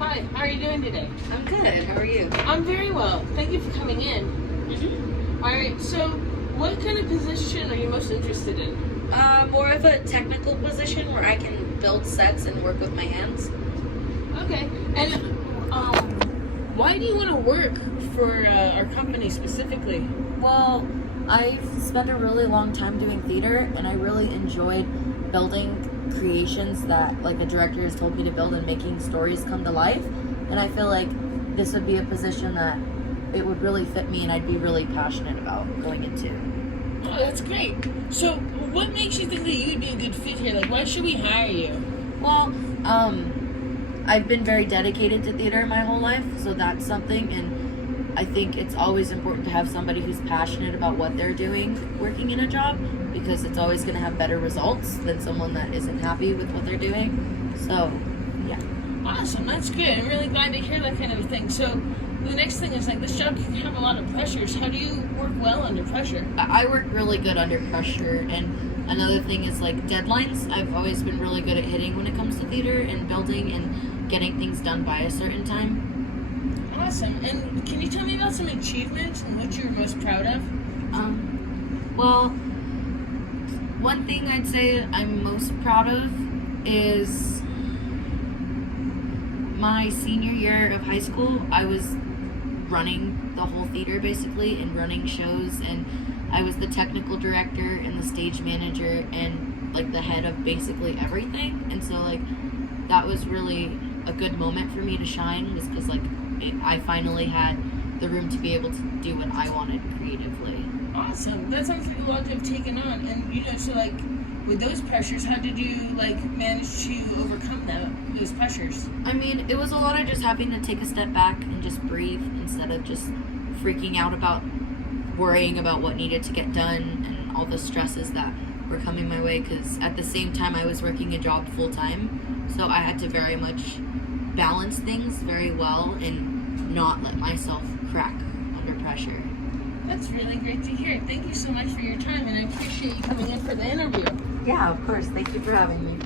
Hi, how are you doing today? I'm good. How are you? I'm very well. Thank you for coming in. All right, so what kind of position are you most interested in? More of a technical position where I can build sets and work with my hands. Okay, and why do you want to work for our company specifically? Well, I've spent a really long time doing theater, and I really enjoyed building creations that like a director has told me to build and making stories come to life. And I feel like this would be a position that it would really fit me and I'd be really passionate about going into. Oh, that's great. So what makes you think that you would be a good fit here? Like, why should we hire you? Well, I've been very dedicated to theater my whole life, so that's something, and I think it's always important to have somebody who's passionate about what they're doing working in a job, because it's always going to have better results than someone that isn't happy with what they're doing. So, yeah. Awesome, that's good. I'm really glad to hear that kind of thing. So the next thing is, like, this job can have a lot of pressures. How do you work well under pressure? I work really good under pressure, and another thing is like deadlines. I've always been really good at hitting when it comes to theater and building and getting things done by a certain time. Awesome. And can you tell me about some achievements and what you're most proud of? Well, one thing I'd say I'm most proud of is my senior year of high school. I was running the whole theater basically and running shows, and I was the technical director and the stage manager and like the head of basically everything. And so like that was really a good moment for me to shine, was because like I finally had the room to be able to do what I wanted creatively. Awesome. That sounds like a lot to have taken on. And so like with those pressures, how did you like manage to overcome those pressures? I mean, it was a lot of just having to take a step back and just breathe instead of just freaking out about worrying about what needed to get done and all the stresses that were coming my way, because at the same time I was working a job full time, so I had to very much balance things very well and not let myself crack under pressure. That's really great to hear. Thank you so much for your time, and I appreciate you coming in for the interview. Yeah, of course. Thank you for having me.